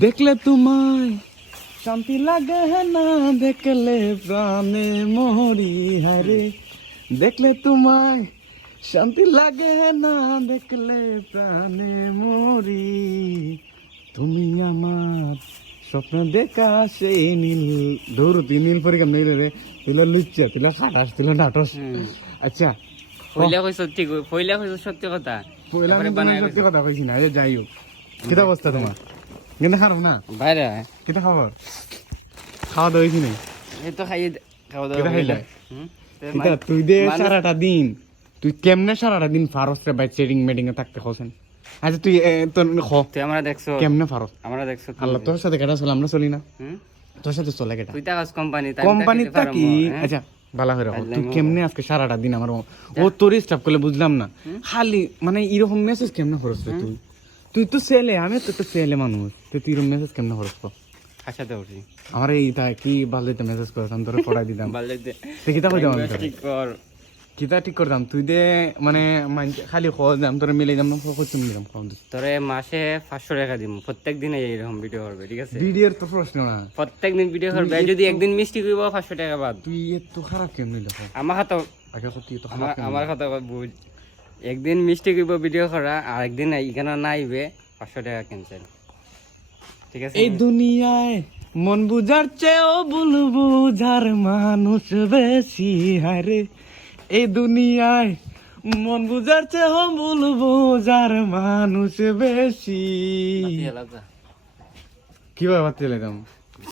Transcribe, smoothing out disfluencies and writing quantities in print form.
দেখলে তোমায় শান্তি লাগে না, দেখলে প্রাণে মরি হারে। দেখলে তোমায় শান্তি লাগে না, দেখলে প্রাণে মরি। তুমি আমার স্বপ্ন দেখা সেই নীল ধরু, তুই নীল পরি কেমন রে? তুইলা লুচ্চা, তুইলা খাটাস, তুইলা নাটস। আচ্ছা পয়লা কইছ ঠিক, পয়লা কইছ সত্যি কথা। পয়লা আমি সত্যি কথা কইছি না, যাই হোক। কিতা অবস্থা তোমার? কিন্তু খারাপ না? বাইরে কিতা খবর? খাওয়া দাওয়া হয়েছি নাই? এই তো খাইয়ে খাওয়া কিতা দাওয়া খাইলে? কিতা তুই দে সারাটা দিন, তুই কেমনে সারাটা দিন ফারস রে ভাই চেডিং মেডিং এ থাকতে খোসেন? আচ্ছা তুই তোর খ তুই আমরা দেখছো, কেমনে ফারস? আমরা দেখছো আল্লাহ তোর সাথে কেটা চলে, আমরা চলি না? হুম? তোর সাথে চলে কেটা? তুই টাকাস কোম্পানি কোম্পানির কি? আচ্ছা ভালো হয়ে রাখো। তুই কেমনে আজকে সারাটা দিন আমার ও তোর স্টাফ করলে বুঝলাম না, খালি মানে এরকম মেসেজ কেমনে করছ তুই? তুই তো ছেলে, আমি তো ছেলে মানুষ, তুই এরকম মেসেজ কেমনে করছ? খাসাতে উঠি আমার এইটা কি ভালো দিতে মেসেজ করতাম, তোরে পড়াই দিতাম। বালে দে তুই কিতা কইতাম আমি তোরে? ঠিক কর। কিতা ঠিক করতাম? তুই দে মানে খালি খোঁজ দাম তোরে মিলে দাম না, কইতাম দিলাম খাওয়া দিস। তোরে মাসে 500 টাকা দিব, প্রত্যেক দিন এরকম ভিডিও করবে, ঠিক আছে? ভিডিওর তো প্রশ্ন না, প্রত্যেক দিন ভিডিও করবে, যদি একদিন মিষ্টি কইব 500 টাকা বাদ। তুই এত খারাপ কেমনে দেখো? আমার হাতে আগে তুই তো খারাপ আমার কথা বুঝ, একদিন মিষ্টি কইব ভিডিও করা, আর একদিন এখানে না আইবে 500 টাকা ক্যান্সেল, ঠিক আছে? এই দুনিয়ায় মন বুঝার চেয়েও ভুল বুঝার মানুষ বেশি হারে। এই দুনিয়ায় মন বুঝার চেয়েও ভুল বুঝার মানুষ বেশি। কিভাবে ভাবতে